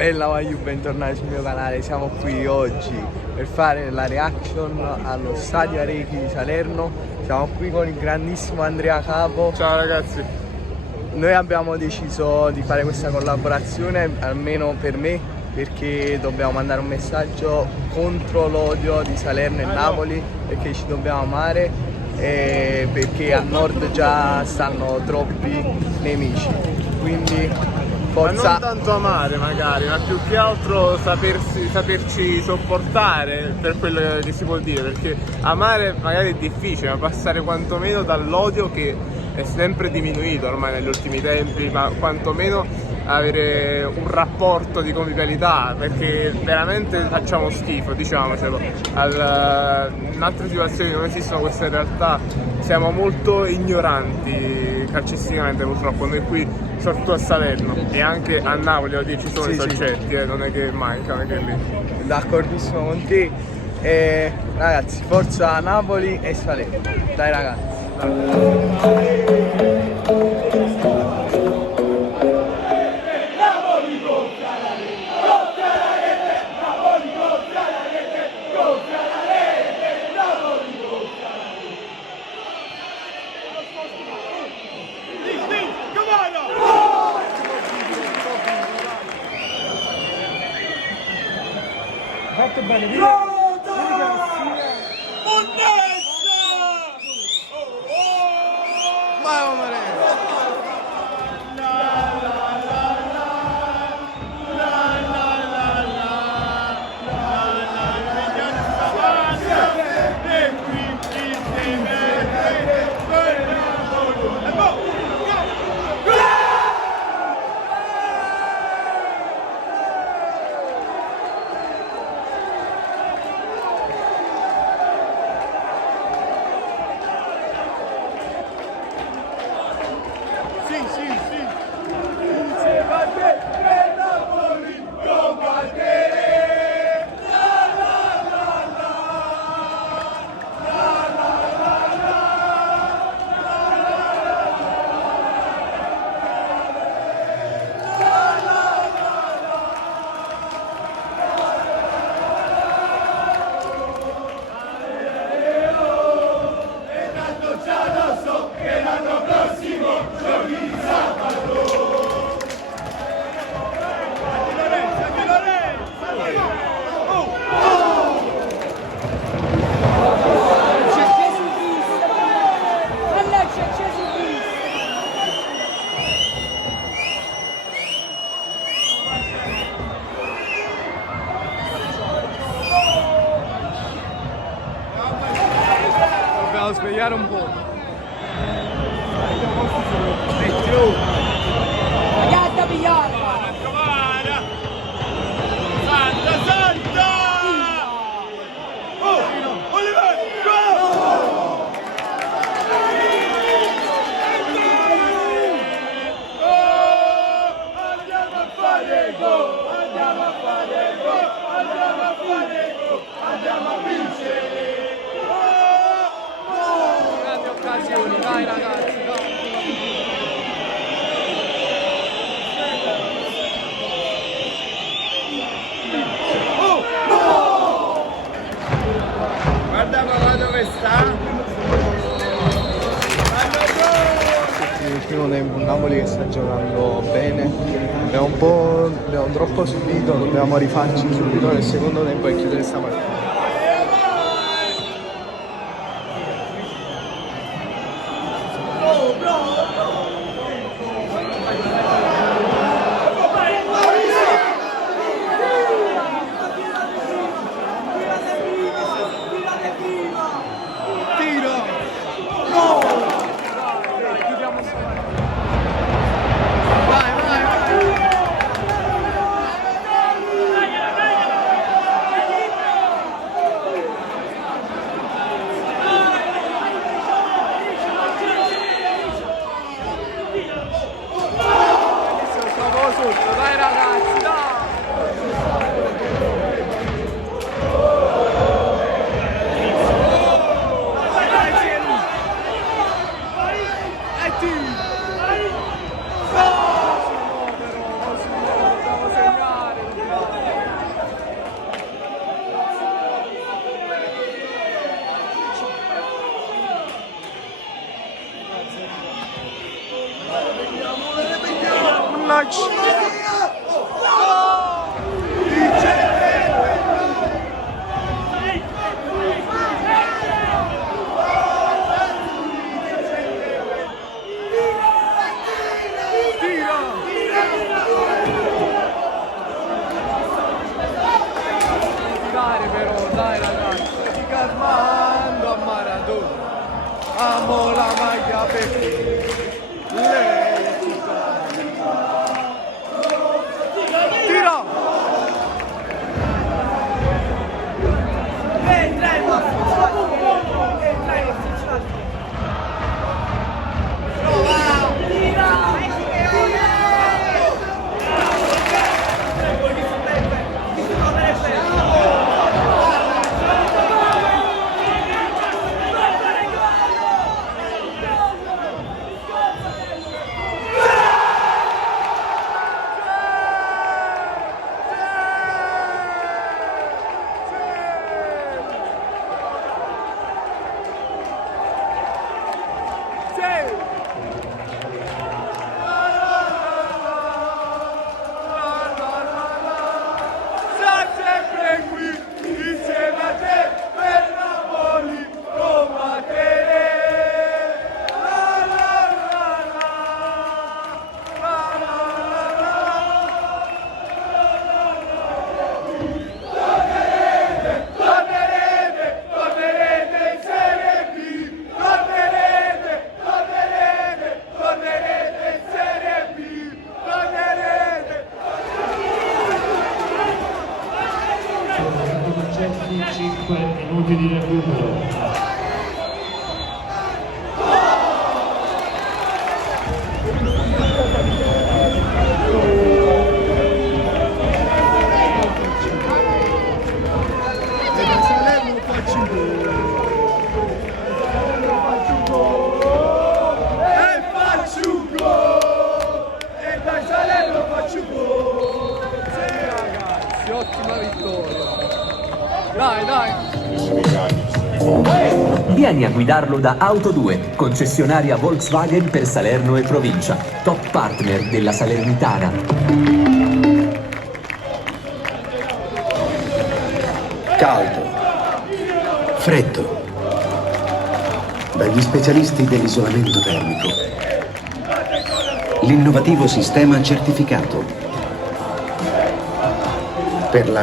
Bella Mayu, bentornati sul mio canale. Siamo qui oggi per fare la reaction allo Stadio Arechi di Salerno. Siamo qui con il grandissimo Andrea Capo. Ciao ragazzi. Noi abbiamo deciso di fare questa collaborazione, almeno per me, perché dobbiamo mandare un messaggio contro l'odio di Salerno e Napoli, perché ci dobbiamo amare e perché a nord già stanno troppi nemici. Quindi forza. Ma non tanto amare magari, ma più che altro saperci sopportare, per quello che si può dire, perché amare magari è difficile, ma passare quantomeno dall'odio, che è sempre diminuito ormai negli ultimi tempi, ma quantomeno avere un rapporto di convivialità, perché veramente facciamo schifo, diciamocelo. In altre situazioni non esistono queste realtà, siamo molto ignoranti calcisticamente purtroppo, noi qui soprattutto a Salerno e anche a Napoli, ci sono i soggetti, non è che mancano anche lì. D'accordissimo con te. Ragazzi, forza Napoli e Salerno. Dai ragazzi. Fatto bene, vedi? Dobbiamo svegliare un po'. Ragazza pigliata! Santa, Santa! Oh, Oliver, andiamo a fare gol, andiamo a fare gol, andiamo a fare gol, andiamo a vincere! Grandi occasioni, dai ragazzi, dai. Guarda papà dove sta! Il primo tempo, un Napoli che sta giocando bene, abbiamo troppo subito, dobbiamo rifarci subito nel secondo tempo e chiudere sta partita. sia perché lei ci sta. Tiro! Successi 5 minuti di recupero. Ottima vittoria. Dai, dai. Vieni a guidarlo da Auto2, concessionaria Volkswagen per Salerno e provincia, top partner della Salernitana. Caldo, freddo, dagli specialisti dell'isolamento termico, l'innovativo sistema certificato per la